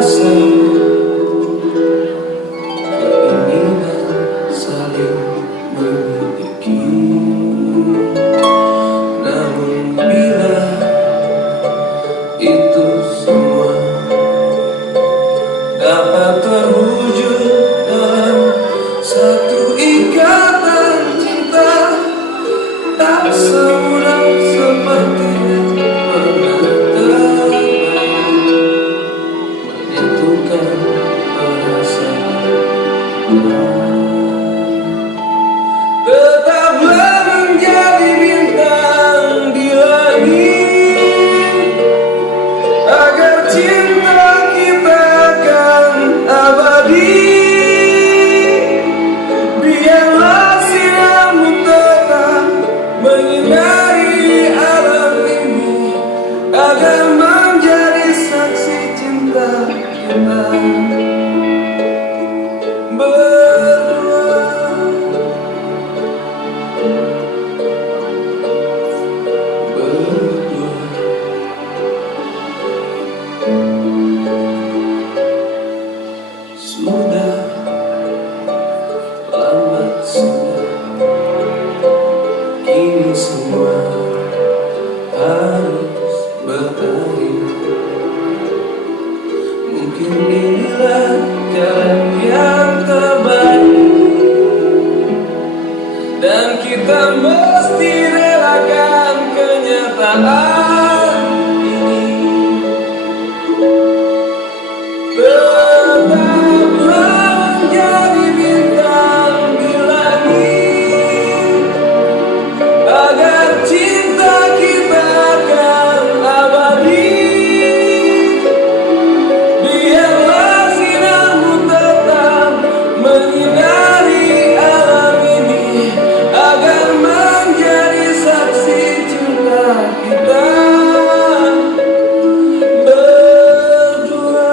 rasa keinginan saling memiliki. Namun bila itu semua dapat terwujud dalam satu ikatan cinta, tak semudah seperti pernah terbayang menyatukan perasaan. Tetaplah menjadi bintang di langit, agar cinta kita akan abadi. Biarlah sinarmu tetap menyinari alam ini, agar menjadi saksi cinta kita berdua. Sudah lambat sudah, kini semua harus berakhir. Mungkin inilah jalan yang terbaik, dan kita mesti relakan kenyataan ini. Tetaplah menjadi bintang di langit, agar cinta kita akan abadi. Biarlah sinarmu tetap menyinari alam ini, agar menjadi saksi cinta kita berdua.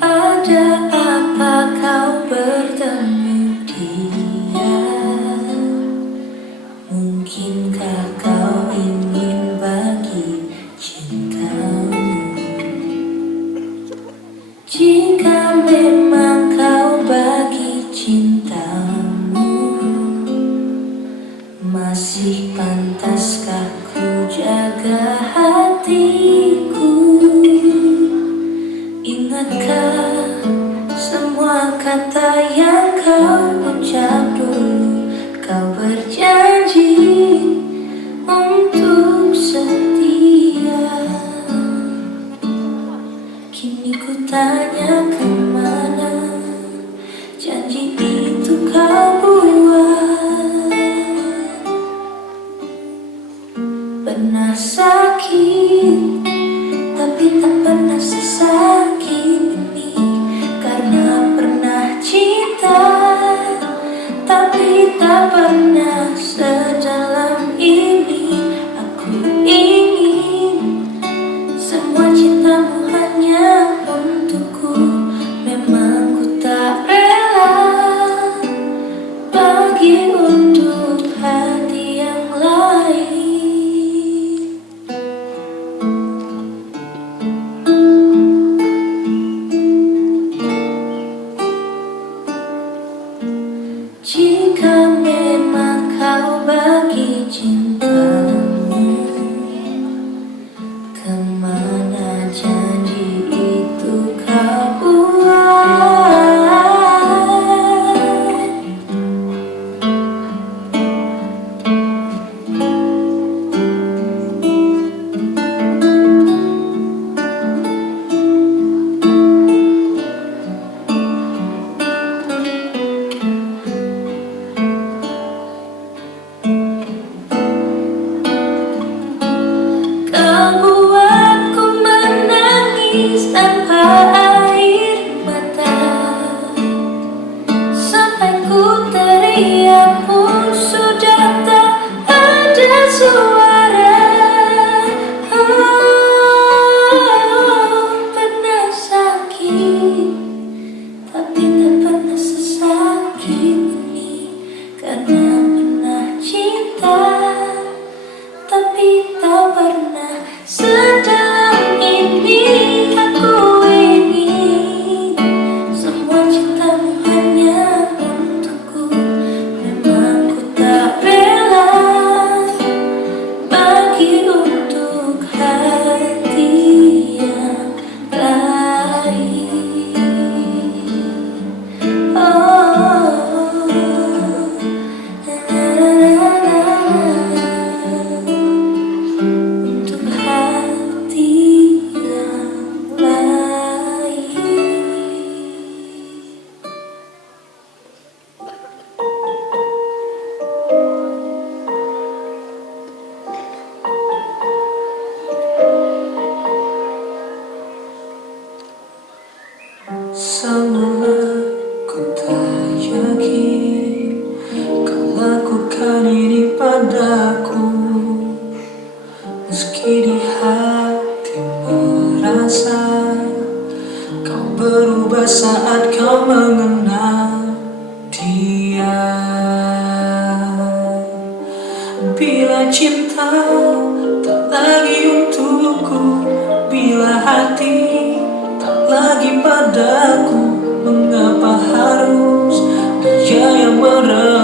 Ada apa kau bertemu dia? Mungkinkah kau ingin bagi cintamu? Jika memang kau bagi cintamu, masih pantaskah ku jaga hatiku? Ingatkah semua kata yang kau ucap dulu? Kau berjanji untuk setia. Kini ku tanya kemana janji itu kau buat. Pernah sakit, tapi tak pernah sesakit ini, karena pernah cinta tak pernah sedalam ini. Aku ingin semua cintamu hanya untukku. Memang ku tak rela bagi untuk hati yang lain. Jika memang kau bagi cintamu, kemana janji itu kau buat? Kau buatku menangis tanpa air mata, sampai ku teriak pun sudah tak ada suara. Pernah sakit, tapi tak pernah sesakit ini. Karena pernah cinta, tapi tak pernah sedalam ini. Aku ingin semua cintamu hanya untukku. Memang ku tak rela bagi untuk hati yang lain. Untuk hati yang lain. Semula ku tak yakin kau lakukan ini padaku. Meski di hati merasa kau berubah saat kau mengenal dia. Bila cinta tak lagi untukku, bila hati tak lagi padaku, mengapa harus dia yang merebut?